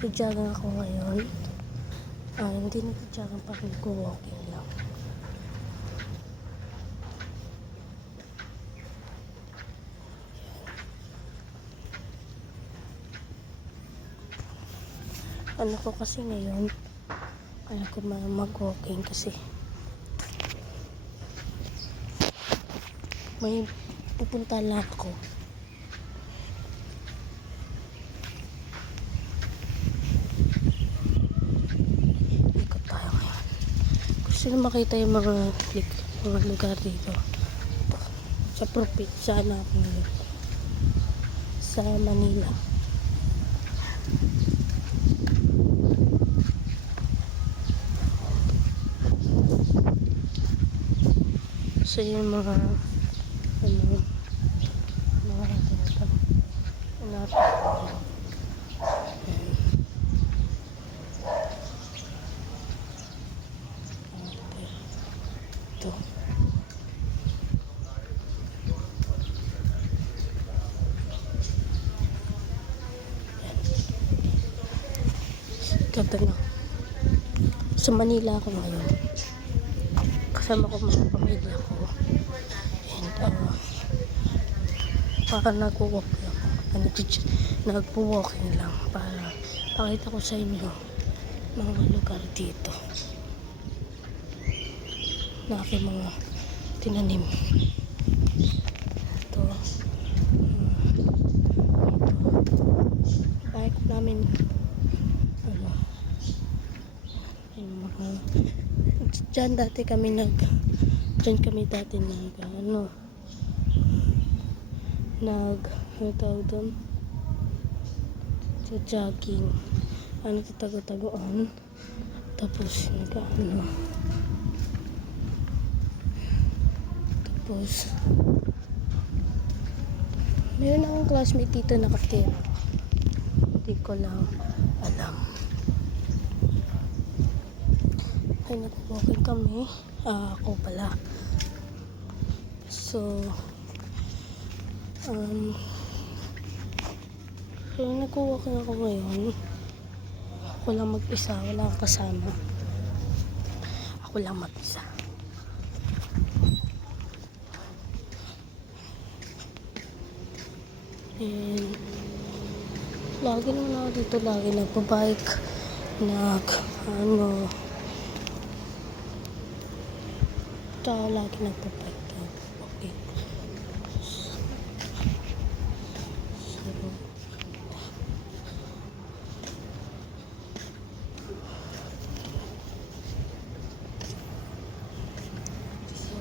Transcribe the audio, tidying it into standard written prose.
nagja-jogging ako ngayon. Hindi nagja-jogging pa, nagwo-walking lang. Ano ko kasi ngayon, kaya ko mag-walking kasi may pupunta lang ako. Ikot tayo ngayon. Gusto na makita yung mga lugar dito. Sa probinsya natin ngayon. Sa Manila. So yung mga ito. Ganda na. Sa Manila ako ngayon. Kasama ko mga pamilya ko. And para nag-walk lang. Nag-walking lang para pakita ko sa inyo mga lugar dito na aking mga tinanim. Ito. Bike namin. Diyan kami dati tawag doon? Jogging. Tago-tagoan. Tapos, tapos, mayroon akong classmate dito nakatira. Hindi ko lang alam. Ay, nag-walking kami. Ako pala. So, nag-walking ako ngayon. Ako lang mag-isa. Wala akong kasama. Ako lang mag-isa. And, lagi naman ako dito. Lagi nagpa-bike. Lagi nagpa-bike. Okay. So,